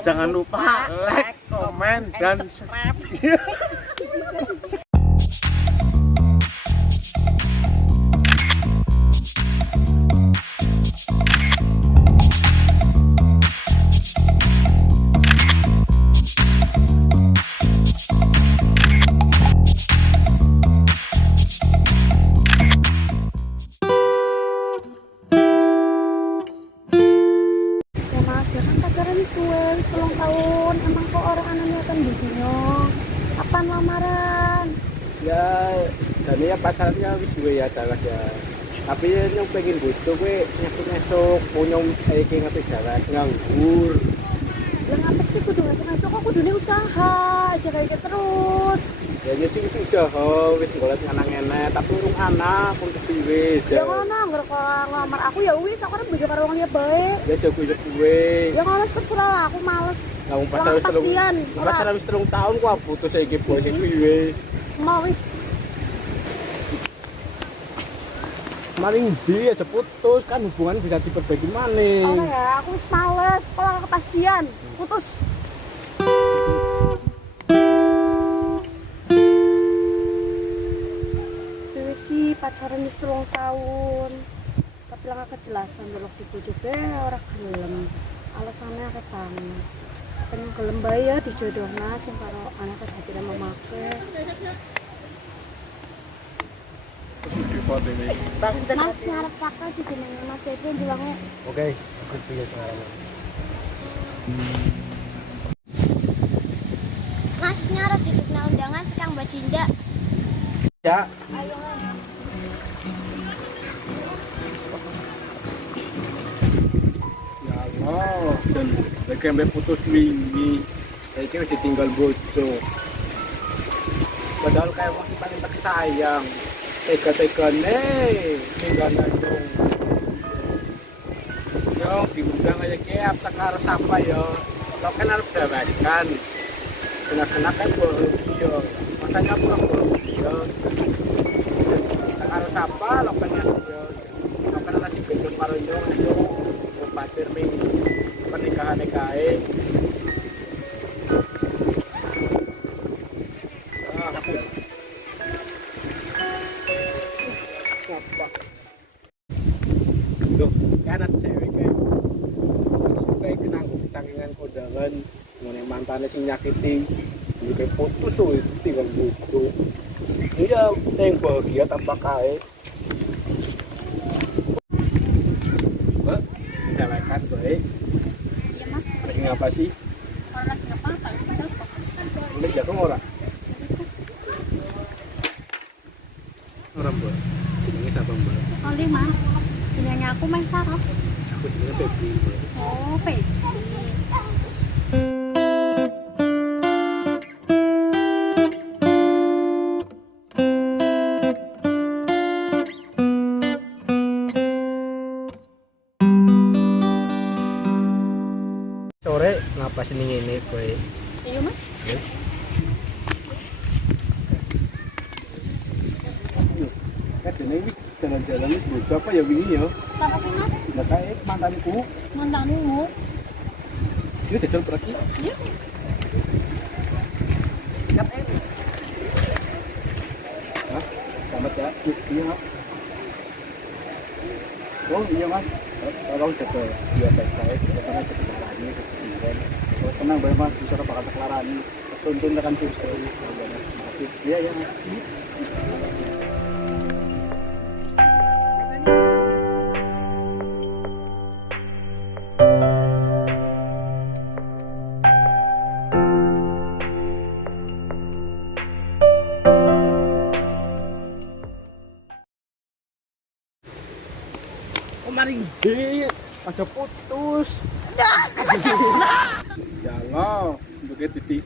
Jangan lupa like, komen, dan subscribe. Suwe, 3 tahun, emang kok orang anaknya kan bijinya kapan lamaran? Ya, dan ya pacarnya wis duwe ya jalan ya. Tapi yang pengen bojo kowe nyesuk-nyesuk punya iki ngerti jalan nganggur. Ya ngapa sih kudu ngasuk-ngasuk, kok kudune usaha aja kayak gitu terus. Ya nyesuk itu jaho wis golek anak ngene tapi urung anak pun wis. Ya ngono, anggere kok ngelamar aku ya wis aku kan bojo karo wong bae. Ya jago yo kuwe. Ya ngono terserah lah, aku males. Lah pacaran wis 3 tahun kok putus iki bos iki piye. Mau wis. Maling dia aja putus kan hubungan bisa diperbaiki maneh. Oh ya, aku wis males, kalau kepastian putus. Dewe sih pacaran wis 3 tahun. Tapi lah kejelasan delok dibojo be ora gelem. Alasannya akeh banget. Pengen gelem bae ya dijodohna sing karo anak hati mamake. Mas ngarep kakak di jenenge Mas Edwin bilangnya. Oke, aku pilih pengalaman. Mas nyarap ditutupna undangan sekang Mbak Dinda. Ya. Ayo. Ya Allah, dan sampai putus wingi. Saiki wis ditinggal bojo. Padahal kayak wong paling tak sayang. Tega-tegane tinggal nang. Yo, diundang aja kayak apa karo sapa yo. Lo kan harus dawetkan. Kena-kena kan bahagia. Makanya pulang bahagia. Karo sapa lo kan yo. Lo kan nasi gendong karo yo itu patir ning pernikahan kae. Loh, kanan cewek kayak kayak kenanggung cangingan kondangan mengenai mantannya sing nyakiti juga putus tuh tinggal butuh iya yang bahagia tanpa kae mbak jalakan baik Iya Mas, lagi ngapa sih? kalau lagi apa-apa bisa pas. Udah jago orang? Orang mbak jenenge siapa mbak? Oli Mas, jenenge aku Mas Sarah. Aku jenenge Febri mbak. Oh, Febri. Sore ngapa sih ini kowe? Iya Mas. Kan dene iki jalan-jalan wis bojo apa ya wingi ya? Siapa sih Mas? Lah kae mantanku, Mantanmu. dia jajal pergi. Iya. Hah? Selamat ya. Iya, Mas. Oh, iya, Mas. Tolong jaga dia baik-baik, karena jaga barani, kepikiran. Oh, tenang bae, Mas, bisa bakal teklarani. Tuntun tekan sukses. Ya, Mas. Makasih. Iya, ya, Mas. Kemarin aja putus. Ya Allah, begitu titik.